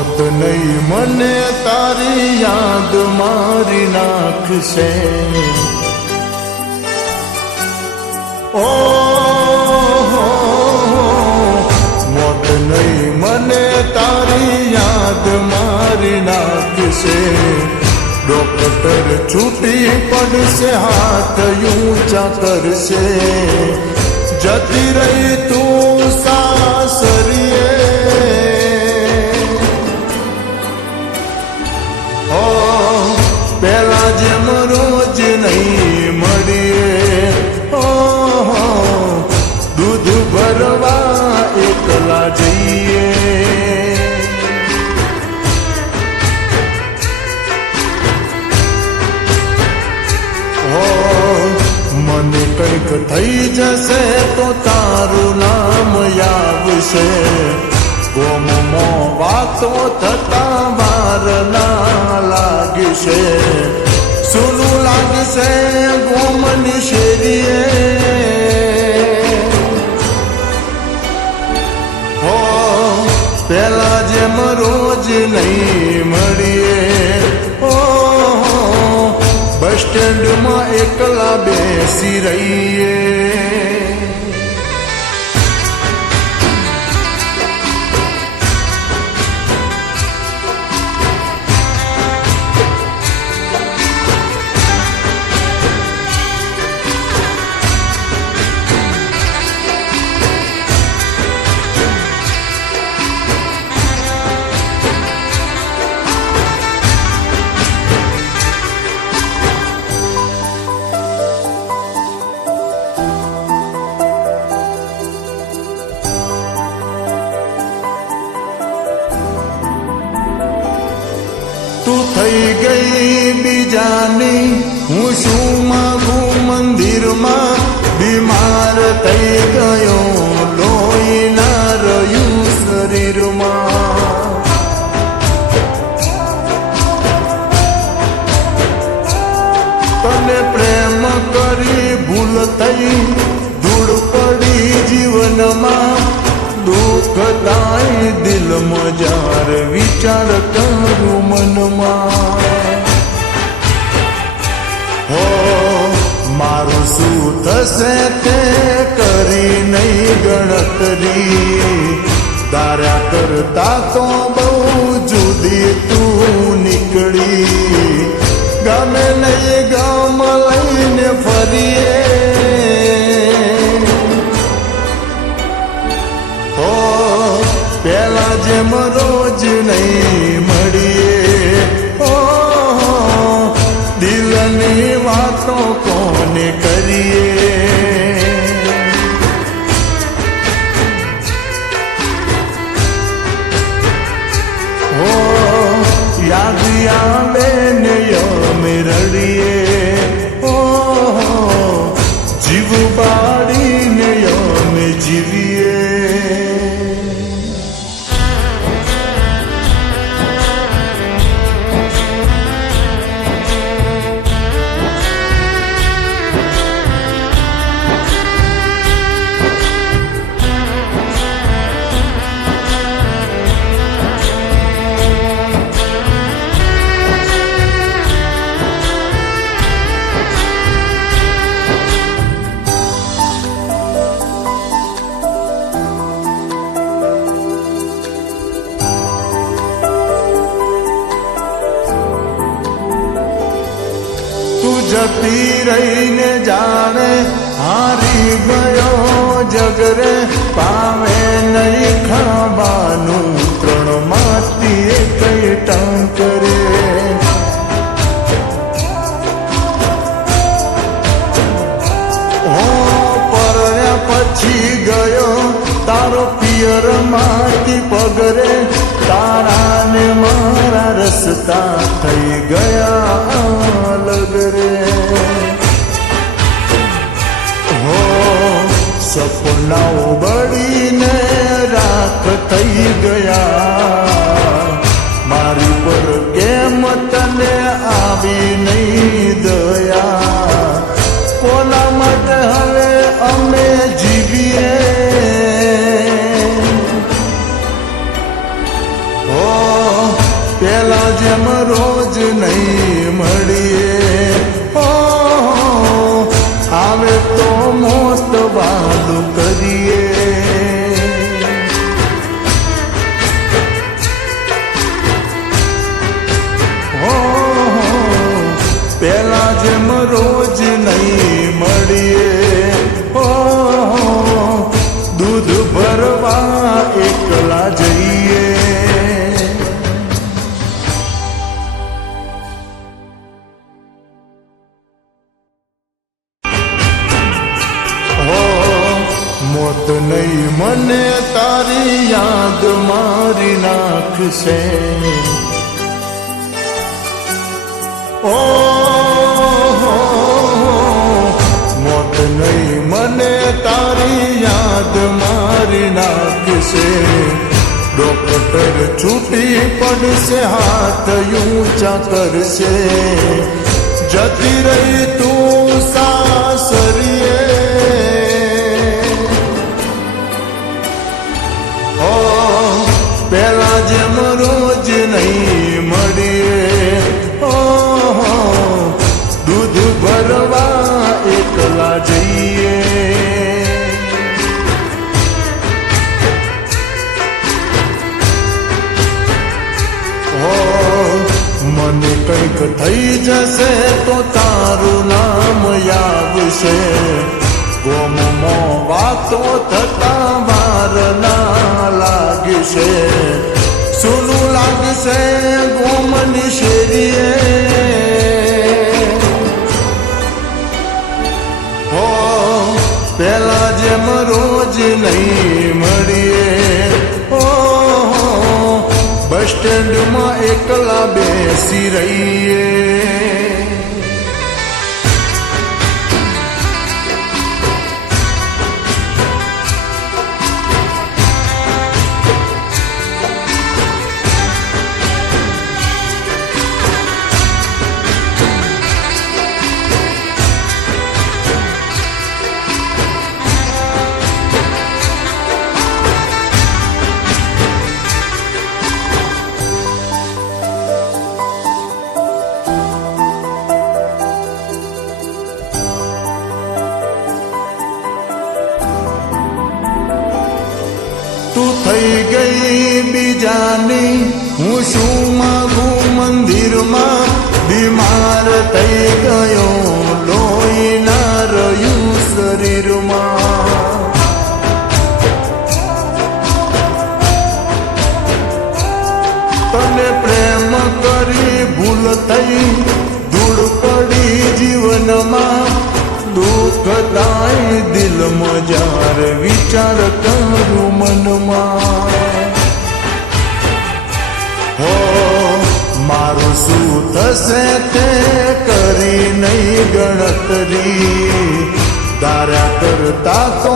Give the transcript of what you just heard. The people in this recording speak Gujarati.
મોત નહીં મને તારી યાદ મારી નાખશે ઓ મોત નહીં મને તારી યાદ મારી નાખશે ડોક્ટર છૂટી પડશે હાથ ઊંચા કરશે જતી રહી તું સાસરીએ પેલા જેમ રોજ નહીં મળીએ દૂધ ભરવા એકલા જઈએ મને કંઈક થઈ જશે તો તારું નામ આવશે ગોમમાં વાતો થતા વાર ના લાગશે સુનું લાગશે ગોમની શેરીએ હો પેલા જેમ રોજ નહીં મળીએ ઓ બસ સ્ટેન્ડમાં એકલા બેસી રહીએ તું થઈ ગઈ બીજાની હું શું માગું મંદિરમાં બીમાર થઈ ગયો લોહી ના રહ્યું શરીરમાં તને પ્રેમ કરી ભૂલ થઈ ધૂળ પડી જીવનમાં દુઃખ થાય દિલમાં જ્યારે વિચાર કરું મનમાં હો મારું શું થશે તે કરી નહીં ગણતરી તારા કરતા તો બહુ જુદી તું નીકળી ગમે નહીં ગમ લઈને ફરીએ પેલા જેમ રોજ નહીં મળીએ દિલની વાતો કોને કરીએ હો યાદ આવે ને અમે રડીએ જીવ બાળીને અમે જીવીએ જતી રહીને જાણે હારી ગયો જગરે પામે નહીં ખાવાનું ત્રણમાંથી કઈ ટંકરે પછી ગયો તારો પિયર માંથી પગરે, તારા ને મારા રસ્તા થઈ ગયા અલગ રે. હો સપનાઓ બળીને રાખ થઈ ગયા, મારી પર કેમ તને આવી નહીં દયા. કોના માટે હવે અમે જીવીએ, હો પેલા જેમ રોજ નહીં મળીએ. હો આવે તો મોત વાલું કરીએ. પેલા જેમ રોજ નહીં મળીએ. હો દૂધ ભરવા એકલા જઈએ. હો મોત નહીં મને તારી યાદ મારી નાખશે. ઓ મોત નહીં મને તારી યાદ મારી નાખશે. ડોક્ટર છૂટી પડશે, હાથ ઊંચા કરશે. જતી રહી તું સાસરીએ, ઓ પેલા જેમ રોજ નહીં મળીએ. દૂધ ભરવા એકલા જઈએ. હો મને કંઈક થઈ જશે તો તારું નામ આવશે. ગોમમાં વાતો થતા વાર ના લાગશે. સુનું લાગશે ગોમની શેરીએ. હો પેલા જેમ રોજ નહીં મળીએ. હો બસ સ્ટેન્ડમાં એકલા બેસી રહીએ. તું થઈ ગઈ બીજાની, હું શું માગું મંદિરમાં. બીમાર થઈ ગયો, લોહી ના રહ્યું શરીરમાં. તને પ્રેમ કરી ભૂલ થઈ, ધૂળ પડી જીવનમાં. દુઃખ થાય દિલમાં જ્યારે વિચાર કરું મનમાં. હો મારું શું થશે તે કરી નહીં ગણતરી, તારા કરતા તો